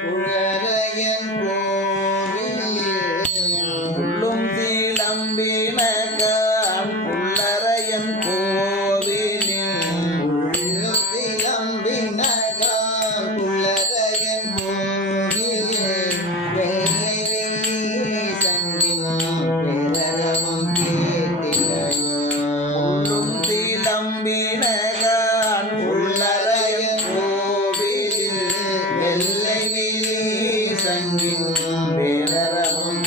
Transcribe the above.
குழறையன் உள்ளும் தீளம்பினகான் சங்கின் பேரரவும்